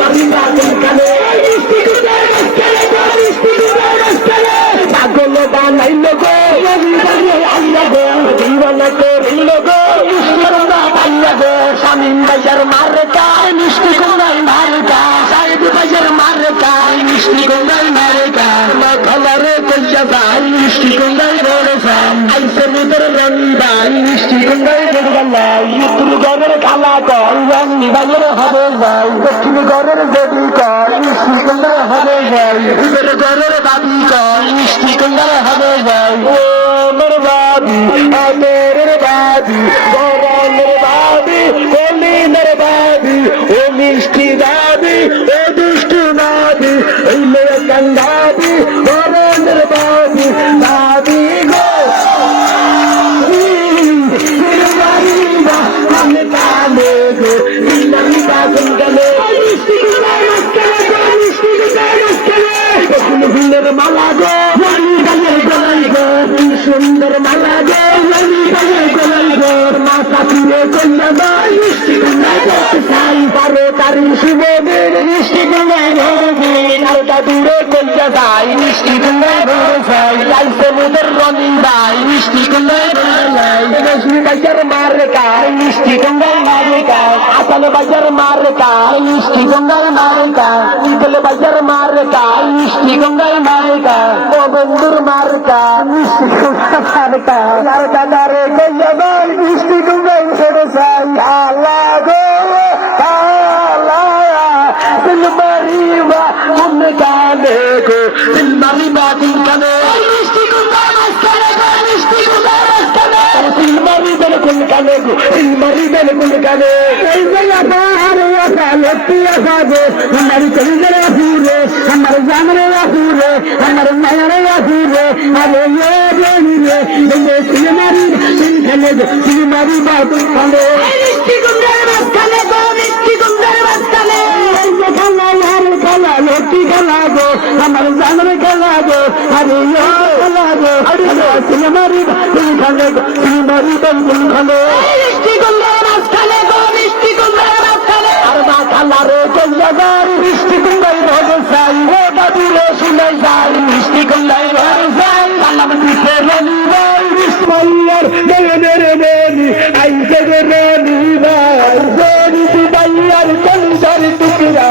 Mariba কোনখানে মিষ্টি কুমড়ার মাঝখানে গো মিষ্টি কুমড়ার মাঝখানে পাগল বানাইল গো আইয়া গো দিওয়ানা করিল গো মিষ্টি কুমড়া পাইয়া গো শামিম বাজার মার্কা মিষ্টি কুমড়ার মার্কা সাইদ বাজার মার্কা মিষ্টি কুমড়ার মার্কা মাথালারে কইয়া ভাই মিষ্টি কুমড়ার বড় সাম আইসে মুদর রনি ভাই মিষ্টি কুমড়ার বড় গলাই উত্তর গড়ের খালা কল রনি বাজার হবে যাই দক্ষিণ গড়ের দেবী কল মিষ্টি কুমড়ার হবে যাই উত্তর গড়ের বাবি কল মিষ্টি কুমড়ার হবে যাই ও আমার বাবি আমার বাবি গরমের বাবি কলিনের বাবি ও মিষ্টি দাবি ও দুষ্টু দাবি এই মেয়ে কান্দাবি গরমের বাবি দাবি গো আমি কানে গো আমি কাকুন কানে মিষ্টি কুমড়ার মাঝখানে গো মিষ্টি কুমড়ার মাঝখানে ফুলের মালা গো গালের গলাই গো সুন্দর মালা গো গালের গলাই গো মাথা তুলে কন্যা গাই মিষ্টি কুমড়া করতে চাই পারো তারি শুভ দিন মিষ্টি কুমড়া ঘরে কালটা দূরে কন্যা যাই মিষ্টি কুমড়া ঘরে যাই লাইসে মুদের রনিং ভাই মিষ্টি কুমড়া ঘরে রশ্মি বাজার মারে কার মিষ্টি কুমড়া মারে কার আসলে বাজার মারে কার মিষ্টি কুমড়া মারে কার ইদলে বাজার মারে কার মিষ্টি কুমড়া মারে কার ও বন্ধুর মারে কার মিষ্টি কুমড়া মারে কার আর দাদারে কইয়া ভাই মিষ্টি কুমড়া ঘরে যাই আল্লাহ গো আল্লাহ দিল মারিবা কোন কানে গো দিল মারিবা কোন কানে মিষ্টি কুমড়া মাঝখানে গো মিষ্টি কুমড়া মাঝখানে দিল মারিবেন কোন কানে গো দিল মারিবেন কোন কানে এই জায়গা পাহাড়ে আসা লটিয়া যাবে আমার চলিদের আসুরে আমার জানরে আসুরে আমার মায়ারে আসুরে আরে এ রে রে দিল মারি দিল খেলে দিল মারিবা কোন কানে মিষ্টি কুমড়ার মাঝখানে গো মিষ্টি কুমড়ার মাঝখানে লটি খেলা গো আমার জানরে খেলা গো আরে খেলা গো সিনেমারি খানে সিনেমারি বেলগুল খানে মিষ্টি কুমড়ার মাঝখানে গো মিষ্টি কুমড়ার মাঝখানে আর মা খালারে কইয়া যাই মিষ্টি কুমড়াই ভোগে যাই ও দাদু রে শুনে যাই মিষ্টি কুমড়াই ভোগে যাই আল্লাহ দিতে রনি ভাই মিষ্টি মাইয়ার রে রে আইসে রে রে ভাই রে রে ভাইয়ার কলিজার টুকরা